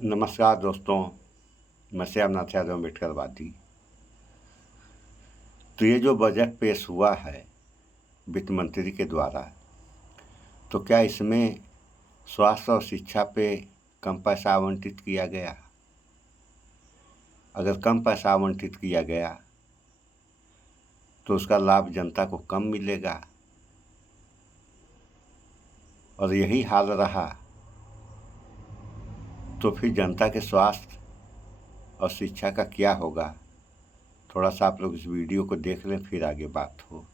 नमस्कार दोस्तों, मैं श्यामनाथ यादव अम्बेडकरवादी। तो ये जो बजट पेश हुआ है वित्त मंत्री के द्वारा, तो क्या इसमें स्वास्थ्य और शिक्षा पे कम पैसा आवंटित किया गया? अगर कम पैसा आवंटित किया गया तो उसका लाभ जनता को कम मिलेगा, और यही हाल रहा तो फिर जनता के स्वास्थ्य और शिक्षा का क्या होगा? थोड़ा सा आप लोग इस वीडियो को देख लें, फिर आगे बात हो।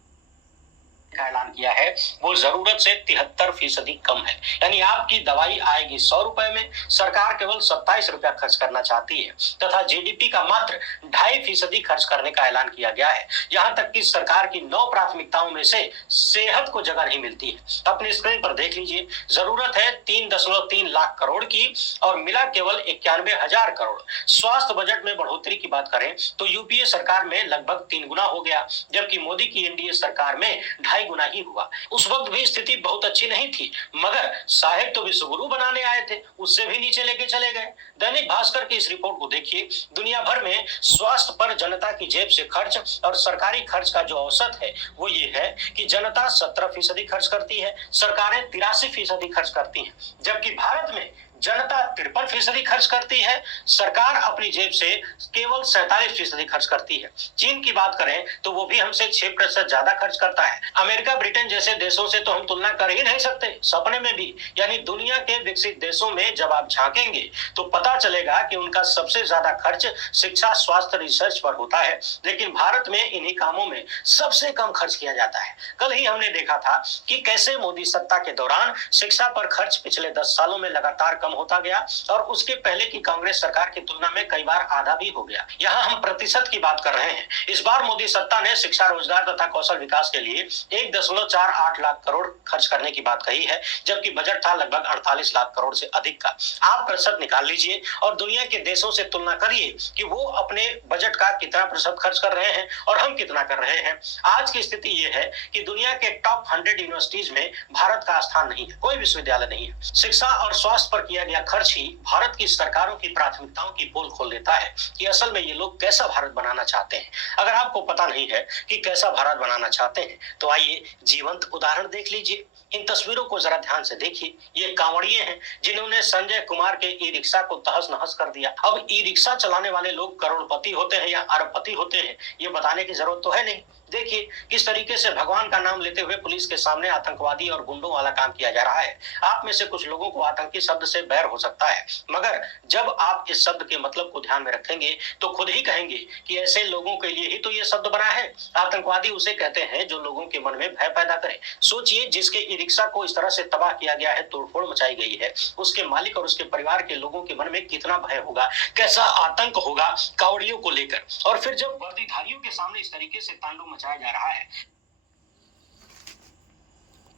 का ऐलान किया है वो जरूरत से 73% कम है। यानी आपकी दवाई आएगी 100 रुपए में, सरकार केवल 27 रुपया खर्च करना चाहती है तथा जीडीपी का मात्र 2.5% खर्च करने का ऐलान किया गया है। यहाँ तक कि सरकार की 9 प्राथमिकताओं में से सेहत को जगह नहीं मिलती है। अपनी स्क्रीन पर देख लीजिए, जरूरत है 3.3 लाख करोड़ की और मिला केवल 91,000 करोड़। स्वास्थ्य बजट में बढ़ोतरी की बात करें तो यूपीए सरकार में लगभग 3 गुना हो गया, जबकि मोदी की एनडीए सरकार में 2.5 गुना ही हुआ। उस वक्त भी स्थिति बहुत अच्छी नहीं थी, मगर साहेब तो विश्वगुरु बनाने आए थे, उससे भी नीचे लेके चले गए। दैनिक भास्कर की इस रिपोर्ट को देखिए, दुनिया भर में स्वास्थ्य पर जनता की जेब से खर्च और सरकारी खर्च का जो औसत है वो ये है कि जनता 17% खर्च करती है, सरकारें 83% खर्च करती हैं, जबकि भारत में जनता 53% खर्च करती है, सरकार अपनी जेब से केवल 47% खर्च करती है। चीन की बात करें तो वो भी हमसे 6% ज्यादा खर्च करता है। अमेरिका, ब्रिटेन जैसे देशों से तो हम तुलना कर ही नहीं सकते, सपने में भी। यानी दुनिया के विकसित देशों में जब आप झांकेंगे तो पता चलेगा कि उनका सबसे ज्यादा खर्च शिक्षा, स्वास्थ्य, रिसर्च पर होता है, लेकिन भारत में इन्हीं कामों में सबसे कम खर्च किया जाता है। कल ही हमने देखा था कि कैसे मोदी सत्ता के दौरान शिक्षा पर खर्च पिछले 10 सालों में लगातार कम होता गया और उसके पहले की कांग्रेस सरकार की तुलना में कई बार आधा भी हो गया। यहाँ हम प्रतिशत की बात कर रहे हैं। इस बार मोदी सत्ता ने शिक्षा, रोजगार तथा कौशल विकास के लिए 1.48 लाख करोड़ खर्च करने की बात कही है, जबकि बजट था लगभग 48 लाख करोड़ से अधिक का। आप प्रतिशत निकाल लीजिए और दुनिया के देशों से तुलना करिए कि वो अपने बजट का कितना प्रतिशत खर्च कर रहे हैं और हम कितना कर रहे हैं। आज की स्थिति ये है कि दुनिया के टॉप 100 यूनिवर्सिटीज में भारत का स्थान नहीं है, कोई विश्वविद्यालय नहीं है। शिक्षा और स्वास्थ्य पर किया गया खर्च ही भारत की सरकारों की प्राथमिकताओं की पोल खोल देता है कि असल में ये लोग कैसा भारत बनाना चाहते हैं। अगर आपको पता नहीं है कि कैसा भारत बनाना चाहते हैं तो आइए जीवंत उदाहरण देख लीजिए। इन तस्वीरों को जरा ध्यान से देखिए। ये कांवड़िए हैं जिन्होंने संजय कुमार के ई रिक्शा को तहस नहस कर दिया। अब ई रिक्शा चलाने वाले लोग करोड़पति होते हैं या अरबपति होते हैं, ये बताने की जरूरत तो है नहीं। देखिए किस तरीके से भगवान का नाम लेते हुए पुलिस के सामने आतंकवादी और गुंडों वाला काम किया जा रहा है। आप में से कुछ लोगों को आतंकी शब्द से बैर हो सकता है, मगर जब आप इस शब्द के मतलब को ध्यान में रखेंगे तो खुद ही कहेंगे कि ऐसे लोगों के लिए ही तो ये शब्द बना है। आतंकवादी उसे कहते हैं जो लोगों के मन में भय पैदा करे। सोचिए, जिसके ई रिक्शा को इस तरह से तबाह किया गया है, तोड़फोड़ मचाई गई है, उसके मालिक और उसके परिवार के लोगों के मन में कितना भय होगा, कैसा आतंक होगा कावड़ियों को लेकर। और फिर जब वर्दीधारियों के सामने इस तरीके से तांडव मचाया जा रहा है।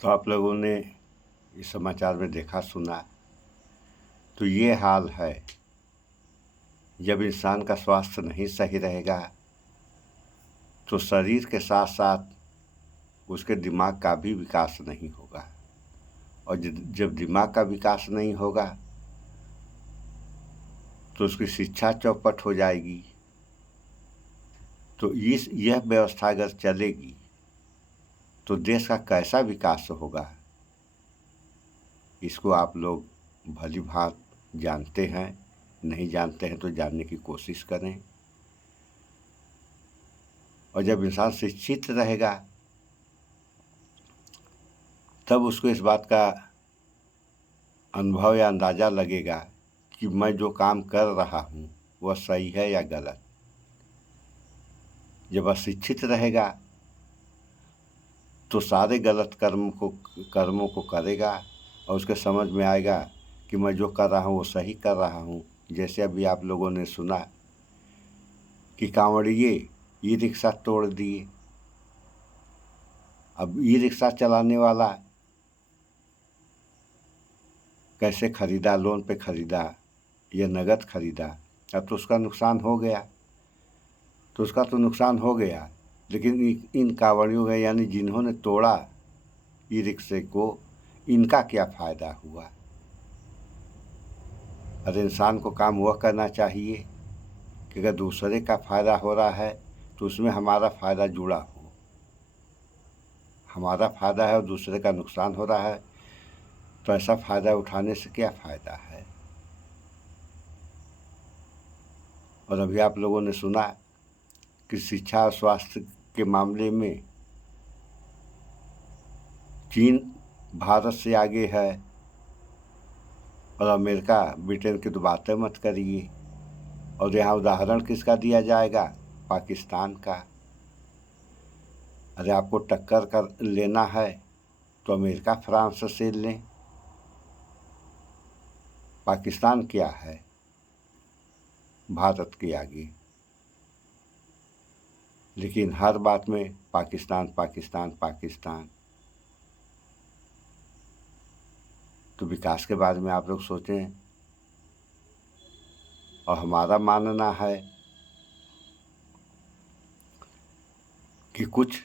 तो आप लोगों ने इस समाचार में देखा सुना, तो ये हाल है। जब इंसान का स्वास्थ्य नहीं सही रहेगा तो शरीर के साथ साथ उसके दिमाग का भी विकास नहीं होगा, और जब दिमाग का विकास नहीं होगा तो उसकी शिक्षा चौपट हो जाएगी। तो यह व्यवस्था अगर चलेगी तो देश का कैसा विकास होगा, इसको आप लोग भली भांत जानते हैं। नहीं जानते हैं तो जानने की कोशिश करें। और जब इंसान शिक्षित रहेगा तब उसको इस बात का अनुभव या अंदाज़ा लगेगा कि मैं जो काम कर रहा हूँ वह सही है या गलत। जब अशिक्षित रहेगा तो सारे गलत कर्मों को करेगा और उसके समझ में आएगा कि मैं जो कर रहा हूँ वो सही कर रहा हूँ। जैसे अभी आप लोगों ने सुना कि कांवड़िए ई रिक्शा तोड़ दिए। अब ई रिक्शा चलाने वाला कैसे खरीदा, लोन पे खरीदा या नगद खरीदा, अब तो उसका नुकसान हो गया। तो उसका तो नुकसान हो गया, लेकिन इन कांवड़ियों का यानी जिन्होंने तोड़ा ई रिक्शे को, इनका क्या फ़ायदा हुआ? और इंसान को काम वह करना चाहिए कि अगर दूसरे का फ़ायदा हो रहा है तो उसमें हमारा फ़ायदा जुड़ा हो। हमारा फ़ायदा है और दूसरे का नुकसान हो रहा है तो ऐसा फ़ायदा उठाने से क्या फ़ायदा है। और अभी आप लोगों ने सुना कि शिक्षा और स्वास्थ्य के मामले में चीन भारत से आगे है और अमेरिका ब्रिटेन की तो बातें मत करिए। और यहाँ उदाहरण किसका दिया जाएगा? पाकिस्तान का। अरे आपको टक्कर कर लेना है तो अमेरिका फ्रांस से लें। पाकिस्तान क्या है भारत के आगे? लेकिन हर बात में पाकिस्तान पाकिस्तान पाकिस्तान। तो विकास के बारे में आप लोग सोचें। और हमारा मानना है कि कुछ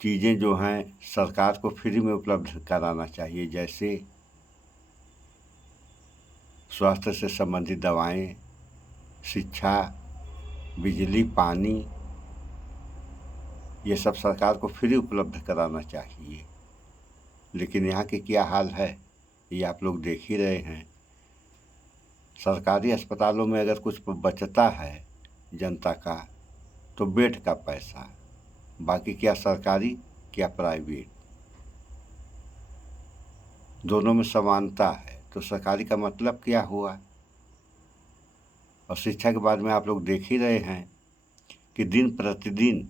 चीज़ें जो हैं सरकार को फ्री में उपलब्ध कराना चाहिए, जैसे स्वास्थ्य से संबंधित दवाएं, शिक्षा, बिजली, पानी, ये सब सरकार को फ्री उपलब्ध कराना चाहिए। लेकिन यहाँ के क्या हाल है ये आप लोग देख ही रहे हैं। सरकारी अस्पतालों में अगर कुछ बचता है जनता का तो बेड का पैसा, बाकी क्या सरकारी क्या प्राइवेट, दोनों में समानता है। तो सरकारी का मतलब क्या हुआ? और शिक्षा के बारे में आप लोग देख ही रहे हैं कि दिन प्रतिदिन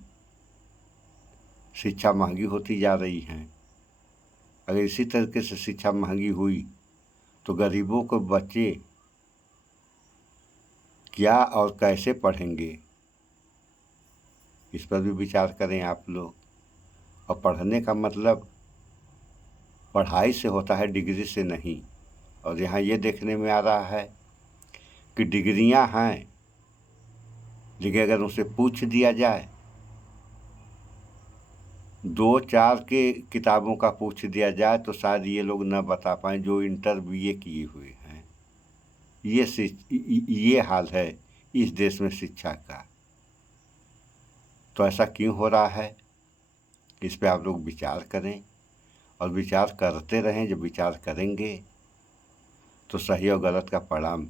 शिक्षा महंगी होती जा रही है। अगर इसी तरीके से शिक्षा महंगी हुई तो गरीबों के बच्चे क्या और कैसे पढ़ेंगे? इस पर भी विचार करें आप लोग। और पढ़ने का मतलब पढ़ाई से होता है, डिग्री से नहीं। और यहाँ ये देखने में आ रहा है कि डिग्रियां हैं लेकिन अगर उनसे पूछ दिया जाए, 2-4 के किताबों का पूछ दिया जाए तो शायद ये लोग न बता पाएँ जो इंटर BA किए हुए हैं। ये हाल है इस देश में शिक्षा का। तो ऐसा क्यों हो रहा है? इस पे आप लोग विचार करें और विचार करते रहें। जब विचार करेंगे तो सही और गलत का परिणाम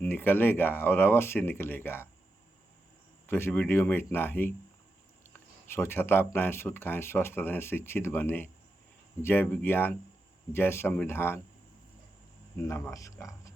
निकलेगा और अवश्य निकलेगा। तो इस वीडियो में इतना ही। स्वच्छता अपनाएं, शुद्ध खाएं, स्वस्थ रहें, शिक्षित बने। जय विज्ञान, जय संविधान। नमस्कार।